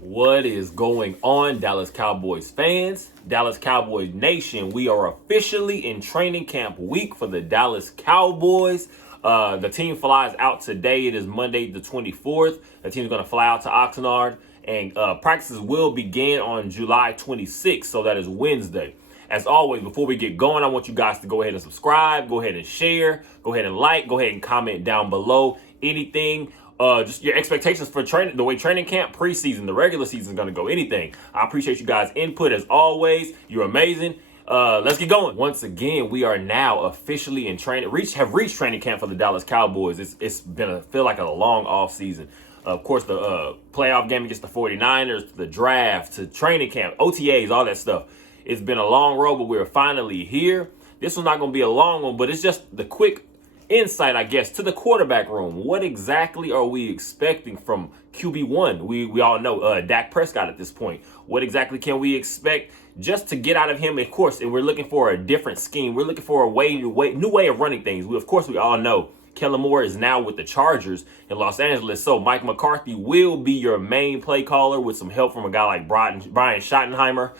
What is going on, Dallas Cowboys fans? Dallas Cowboys Nation, we are officially in training camp week for the Dallas Cowboys. The team flies out today. It is Monday the 24th. The team is going to fly out to Oxnard, and practices will begin on July 26th, so that is Wednesday. As always, before we get going, I want you guys to go ahead and subscribe, go ahead and share, go ahead and like, go ahead and comment down below anything. Just your expectations for training, the way training camp, preseason, the regular season is going to go, anything. I appreciate you guys' input as always. You're amazing. Let's get going. Once again, we are now officially in training, have reached training camp for the Dallas Cowboys. It's been feel like a long off season. Of course, the playoff game against the 49ers, the draft, to training camp, OTAs, all that stuff. It's been a long road, but we're finally here. This one's not going to be a long one, but it's just the quick insight, I guess, to the quarterback room. What exactly are we expecting from QB1? We all know Dak Prescott at this point. What exactly can we expect just to get out of him? Of course, and we're looking for a different scheme. We're looking for a new way of running things. Of course, we all know Kellen Moore is now with the Chargers in Los Angeles, so Mike McCarthy will be your main play caller with some help from a guy like Brian Schottenheimer.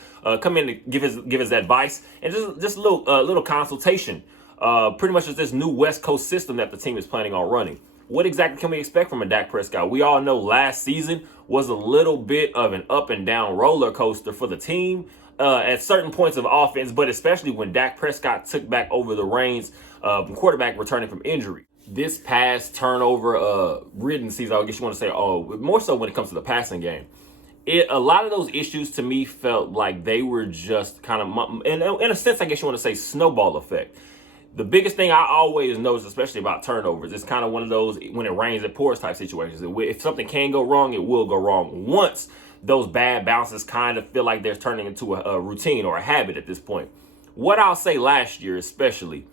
Come in to give his advice and just a little consultation. Pretty much just this new West Coast system that the team is planning on running. What exactly can we expect from a Dak Prescott? We all know last season was a little bit of an up and down roller coaster for the team at certain points of offense, but especially when Dak Prescott took back over the reins of quarterback returning from injury. This past turnover-ridden season, I guess you want to say, more so when it comes to the passing game. A lot of those issues to me felt like they were just kind of, in a sense, I guess you want to say, snowball effect. The biggest thing I always notice, especially about turnovers, it's kind of one of those when it rains, it pours type situations. If something can go wrong, it will go wrong. Once those bad bounces kind of feel like they're turning into a routine or a habit at this point. What I'll say last year, especially,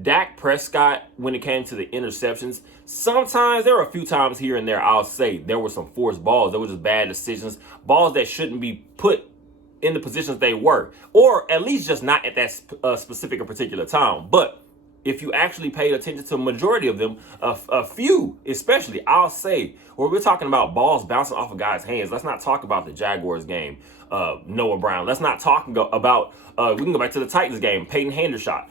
Dak Prescott, when it came to the interceptions, sometimes there were a few times here and there, I'll say, there were some forced balls. There were just bad decisions, balls that shouldn't be put in the positions they were, or at least just not at that specific or particular time. But if you actually paid attention to the majority of them, a few especially, I'll say, where we're talking about balls bouncing off of guys' hands. Let's not talk about the Jaguars game, Noah Brown. Let's not talk about, we can go back to the Titans game, Peyton Hendershot.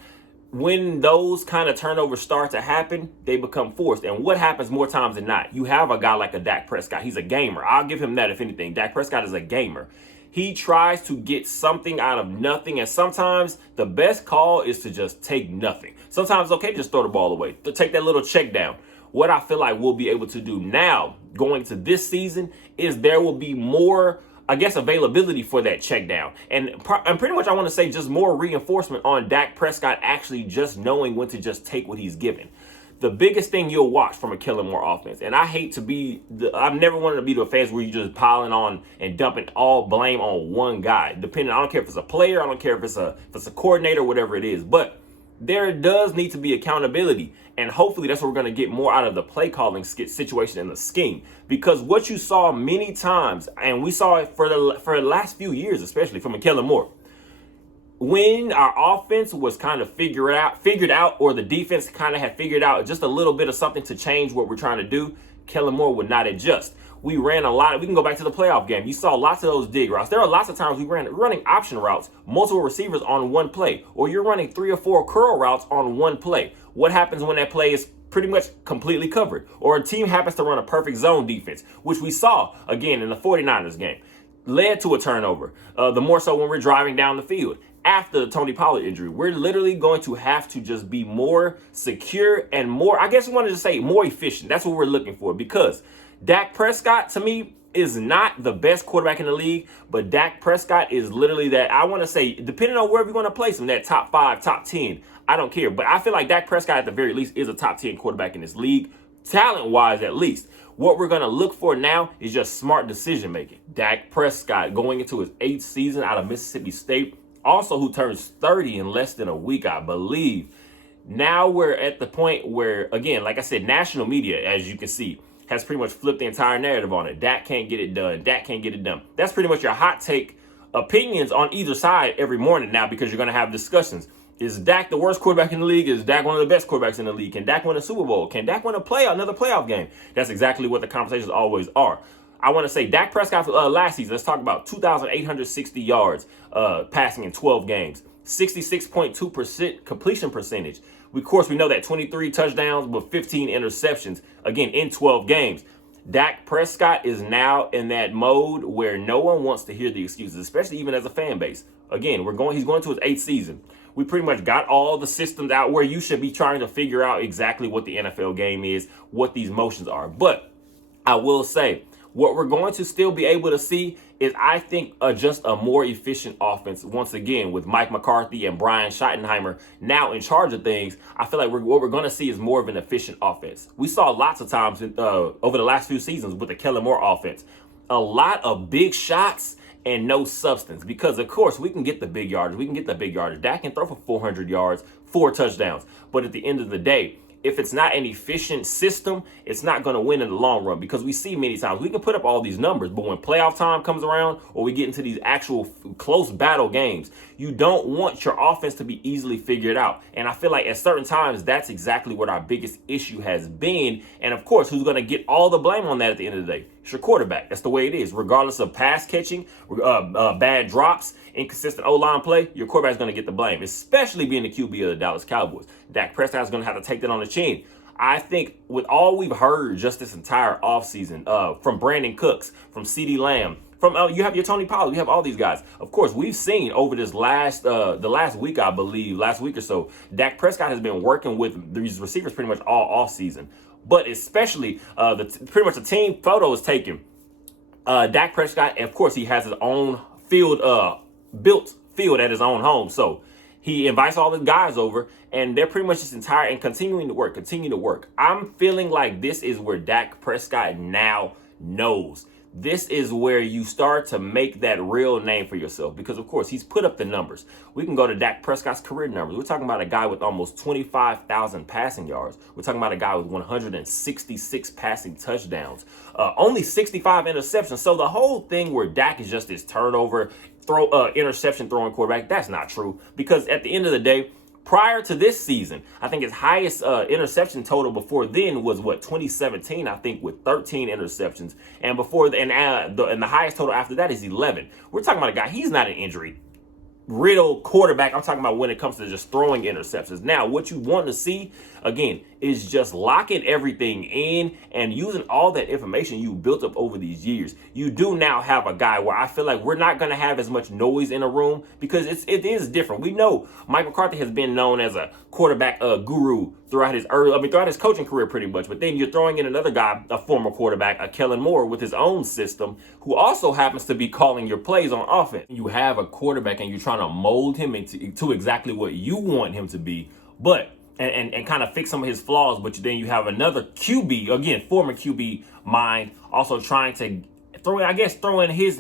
When those kind of turnovers start to happen, they become forced. And what happens more times than not? You have a guy like a Dak Prescott. He's a gamer. I'll give him that, if anything. Dak Prescott is a gamer. He tries to get something out of nothing, and sometimes the best call is to just take nothing. Sometimes it's okay to just throw the ball away, to take that little check down. What I feel like we'll be able to do now, going to this season, is there will be more, I guess, availability for that check down. And pretty much I want to say just more reinforcement on Dak Prescott actually just knowing when to just take what he's given. The biggest thing you'll watch from a Kellen Moore offense, and I hate to be, I've never wanted to be the fans where you're just piling on and dumping all blame on one guy. I don't care if it's a player, I don't care if it's a coordinator, whatever it is, but there does need to be accountability. And hopefully that's what we're going to get more out of the play calling situation and the scheme. Because what you saw many times, and we saw it for the last few years, especially from a Kellen Moore, when our offense was kind of figured out, or the defense kind of had figured out just a little bit of something to change what we're trying to do, Kellen Moore would not adjust. We ran a lot. We can go back to the playoff game. You saw lots of those dig routes. There are lots of times we running option routes, multiple receivers on one play, or you're running 3 or 4 curl routes on one play. What happens when that play is pretty much completely covered, or a team happens to run a perfect zone defense, which we saw again in the 49ers game, led to a turnover. The more so when we're driving down the field. After the Tony Pollard injury, we're literally going to have to just be more secure and more, I guess we wanted to say, more efficient. That's what we're looking for, because Dak Prescott, to me, is not the best quarterback in the league, but Dak Prescott is literally that, I want to say, depending on wherever you want to place him, that top 5, top 10, I don't care. But I feel like Dak Prescott, at the very least, is a top 10 quarterback in this league, talent-wise at least. What we're going to look for now is just smart decision-making. Dak Prescott, going into his 8th season out of Mississippi State, also who turns 30 in less than a week, I believe. Now we're at the point where, again, like I said, national media, as you can see, has pretty much flipped the entire narrative on it. Dak can't get it done. Dak can't get it done. That's pretty much your hot take opinions on either side every morning now, because you're going to have discussions. Is Dak the worst quarterback in the league? Is Dak one of the best quarterbacks in the league? Can Dak win a Super Bowl? Can Dak win another playoff game? That's exactly what the conversations always are. I want to say Dak Prescott last season, let's talk about 2,860 yards passing in 12 games, 66.2% completion percentage. Of course, we know that 23 touchdowns but 15 interceptions, again, in 12 games. Dak Prescott is now in that mode where no one wants to hear the excuses, especially even as a fan base. Again, he's going to his 8th season. We pretty much got all the systems out where you should be trying to figure out exactly what the NFL game is, what these motions are. But I will say, what we're going to still be able to see is, I think, just a more efficient offense. Once again, with Mike McCarthy and Brian Schottenheimer now in charge of things, I feel like what we're going to see is more of an efficient offense. We saw lots of times over the last few seasons with the Kellen Moore offense, a lot of big shots and no substance, because of course we can get the big yardage. Dak can throw for 400 yards, 4 touchdowns. But at the end of the day, if it's not an efficient system, it's not going to win in the long run, because we see many times we can put up all these numbers, but when playoff time comes around or we get into these actual close battle games, you don't want your offense to be easily figured out. And I feel like at certain times, that's exactly what our biggest issue has been. And of course, who's going to get all the blame on that at the end of the day? It's your quarterback. That's the way it is. Regardless of pass catching, bad drops, inconsistent O-line play, your quarterback's going to get the blame, especially being the QB of the Dallas Cowboys. Dak Prescott's going to have to take that on the chin. I think with all we've heard just this entire offseason, from Brandon Cooks, from CeeDee Lamb, from you have your Tony Pollard, you have all these guys. Of course, we've seen over this the last week, I believe, last week or so, Dak Prescott has been working with these receivers pretty much all offseason. But especially pretty much the team photo is taken. Dak Prescott, and of course, he has his own built field at his own home. So he invites all the guys over, and they're pretty much just continuing to work. I'm feeling like this is where Dak Prescott now knows. This is where you start to make that real name for yourself, because, of course, he's put up the numbers. We can go to Dak Prescott's career numbers. We're talking about a guy with almost 25,000 passing yards. We're talking about a guy with 166 passing touchdowns, only 65 interceptions. So the whole thing where Dak is just this interception throwing quarterback, that's not true, because at the end of the day, prior to this season, I think his highest interception total before then was 2017, I think, with 13 interceptions, and the highest total after that is 11. We're talking about a guy, he's not an injury riddled quarterback. I'm talking about when it comes to just throwing interceptions. Now, what you want to see, again, is just locking everything in and using all that information you built up over these years. You do now have a guy where I feel like we're not going to have as much noise in a room, because it is different. We know Mike McCarthy has been known as a quarterback guru throughout his coaching career pretty much. But then you're throwing in another guy, a former quarterback, a Kellen Moore, with his own system, who also happens to be calling your plays on offense. You have a quarterback and you're trying to mold him into exactly what you want him to be, but and kind of fix some of his flaws. But then you have another QB, again, former QB mind, also trying to throw in his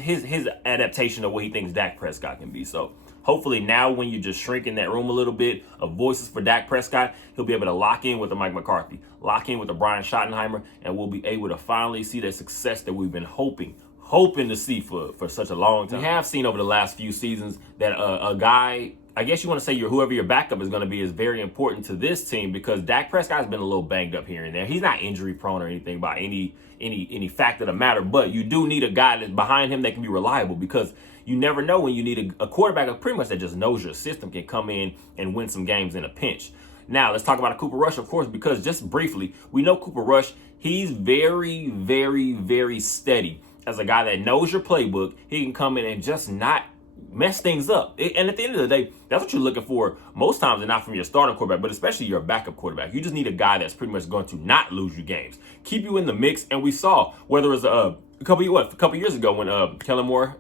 adaptation of what he thinks Dak Prescott can be. So hopefully now, when you just shrink in that room a little bit of voices for Dak Prescott, he'll be able to lock in with the Mike McCarthy, lock in with the Brian Schottenheimer, and we'll be able to finally see the success that we've been hoping to see for such a long time. We have seen over the last few seasons that a guy, I guess you want to say whoever your backup is going to be, is very important to this team, because Dak Prescott has been a little banged up here and there. He's not injury prone or anything by any fact of the matter, but you do need a guy that's behind him that can be reliable, because you never know when you need a quarterback pretty much that just knows your system, can come in and win some games in a pinch. Now, let's talk about Cooper Rush, of course, because just briefly, we know Cooper Rush, he's very, very, very steady. As a guy that knows your playbook, he can come in and just not mess things up. And at the end of the day, that's what you're looking for most times, and not from your starting quarterback, but especially your backup quarterback. You just need a guy that's pretty much going to not lose you games, keep you in the mix. And we saw, whether it was a couple years ago when Kellen Moore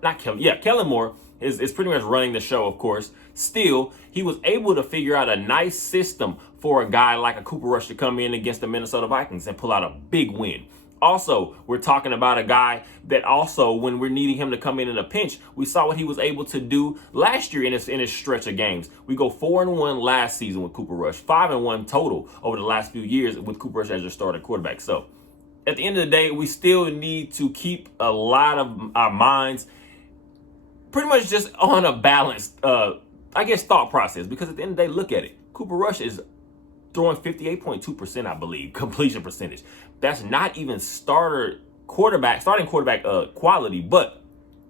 is pretty much running the show, of course. Still, he was able to figure out a nice system for a guy like a Cooper Rush to come in against the Minnesota Vikings and pull out a big win. Also, we're talking about a guy that also, when we're needing him to come in a pinch, we saw what he was able to do last year in his stretch of games. We go 4-1 last season with Cooper Rush, 5-1 total over the last few years with Cooper Rush as your starting quarterback. So at the end of the day, we still need to keep a lot of our minds pretty much just on a balanced I guess, thought process, because at the end of the day, look at it. Cooper Rush is throwing 58.2%, I believe, completion percentage. That's not even starting quarterback quality, but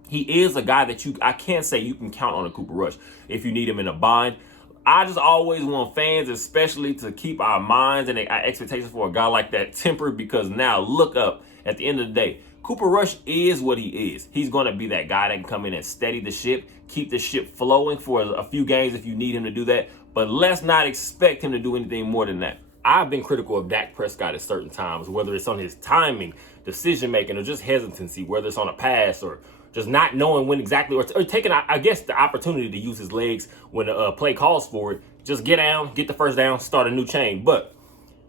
he is a guy that I can't say you can count on a Cooper Rush if you need him in a bind. I just always want fans, especially, to keep our minds and our expectations for a guy like that tempered, because now look up, at the end of the day, Cooper Rush is what he is. He's going to be that guy that can come in and steady the ship, keep the ship flowing for a few games if you need him to do that. But let's not expect him to do anything more than that. I've been critical of Dak Prescott at certain times, whether it's on his timing, decision making, or just hesitancy, whether it's on a pass or just not knowing when exactly, or taking, I guess, the opportunity to use his legs when a play calls for it. Just get down, get the first down, start a new chain. But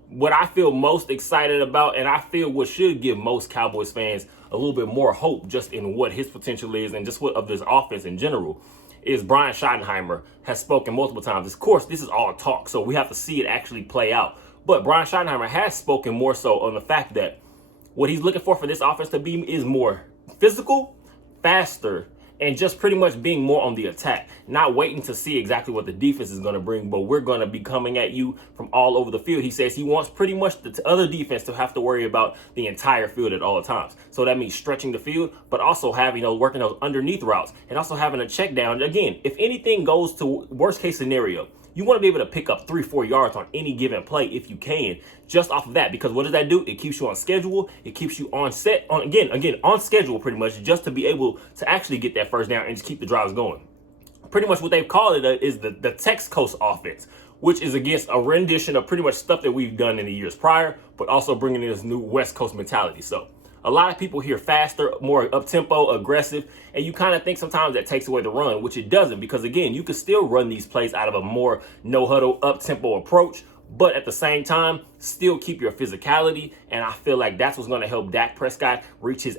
what I feel most excited about, and I feel what should give most Cowboys fans a little bit more hope just in what his potential is and just what of this offense in general, is Brian Schottenheimer has spoken multiple times. Of course, this is all talk, so we have to see it actually play out. But Brian Schottenheimer has spoken more so on the fact that what he's looking for this offense to be is more physical, faster, and just pretty much being more on the attack, not waiting to see exactly what the defense is going to bring, but we're going to be coming at you from all over the field. He says he wants pretty much the other defense to have to worry about the entire field at all times. So that means stretching the field, but also having, working those underneath routes, and also having a check down. Again, if anything goes to worst case scenario, you want to be able to pick up 3-4 yards on any given play if you can, just off of that. Because what does that do? It keeps you on schedule. It keeps you on set, on schedule pretty much, just to be able to actually get that first down and just keep the drives going. Pretty much what they've called it is the Tex Coast offense, which is against a rendition of pretty much stuff that we've done in the years prior, but also bringing in this new West Coast mentality. So a lot of people hear faster, more up-tempo, aggressive, and you kind of think sometimes that takes away the run, which it doesn't, because, again, you can still run these plays out of a more no-huddle, up-tempo approach, but at the same time, still keep your physicality, and I feel like that's what's going to help Dak Prescott reach his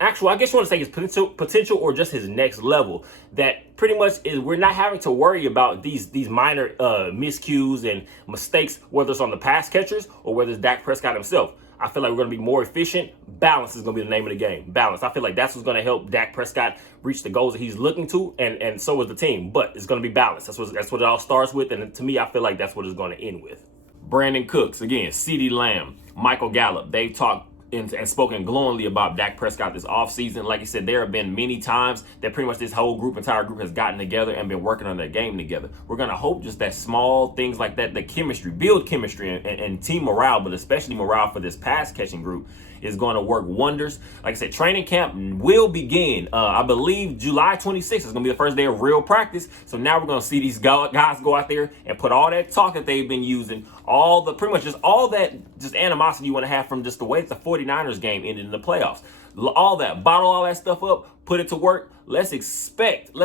actual, I guess you want to say his potential or just his next level. That pretty much is, we're not having to worry about these minor miscues and mistakes, whether it's on the pass catchers or whether it's Dak Prescott himself. I feel like we're going to be more efficient. Balance is going to be the name of the game. Balance. I feel like that's what's going to help Dak Prescott reach the goals that he's looking to, and so is the team. But it's going to be balanced. That's what it all starts with, and to me, I feel like that's what it's going to end with. Brandon Cooks, again, CeeDee Lamb, Michael Gallup, they've talked and spoken glowingly about Dak Prescott this offseason. Like I said, there have been many times that pretty much this entire group has gotten together and been working on their game together. We're going to hope just that small things like that, the chemistry, build chemistry and team morale, but especially morale for this pass catching group, is going to work wonders. Like I said, training camp will begin, I believe, July 26th is going to be the first day of real practice. So now we're going to see these guys go out there and put all that talk that they've been using, pretty much all that animosity you want to have from just the way that the 49ers game ended in the playoffs. All that, bottle all that stuff up, put it to work. Let's expect,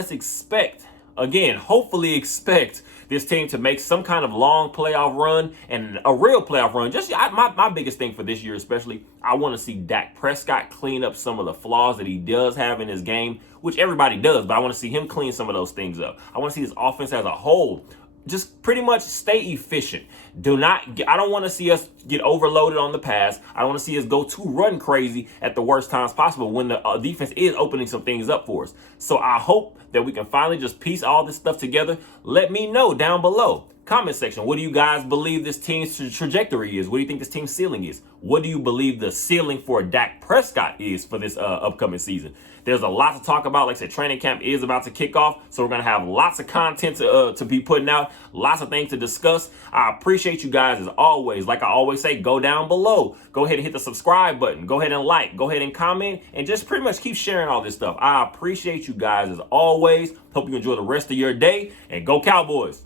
again, hopefully expect this team to make some kind of long playoff run and a real playoff run. My biggest thing for this year especially, I want to see Dak Prescott clean up some of the flaws that he does have in his game, which everybody does, but I want to see him clean some of those things up. I want to see his offense as a whole just pretty much stay efficient. I don't want to see us get overloaded on the pass. I don't want to see us go too run crazy at the worst times possible when the defense is opening some things up for us. So I hope that we can finally just piece all this stuff together. Let me know down below. Comment section. What do you guys believe this team's trajectory is? What do you think this team's ceiling is? What do you believe the ceiling for Dak Prescott is for this upcoming season? There's a lot to talk about. Like I said, training camp is about to kick off, so we're going to have lots of content to be putting out, lots of things to discuss. I appreciate you guys as always. Like I always say, go down below. Go ahead and hit the subscribe button. Go ahead and like. Go ahead and comment, and just pretty much keep sharing all this stuff. I appreciate you guys as always. Hope you enjoy the rest of your day, and go Cowboys.